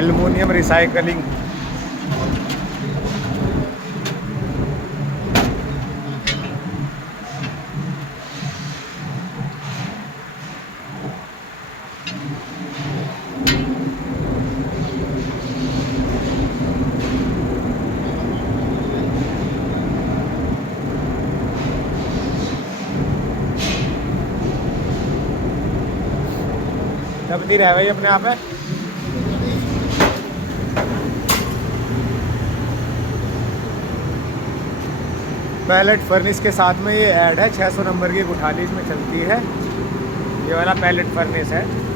Aluminium recycling. दबती रहे भाई अपने आप है। पैलेट फर्निश के साथ में ये ऐड है, 600 नंबर की एक 48 में चलती है, ये वाला पैलेट फर्निश है।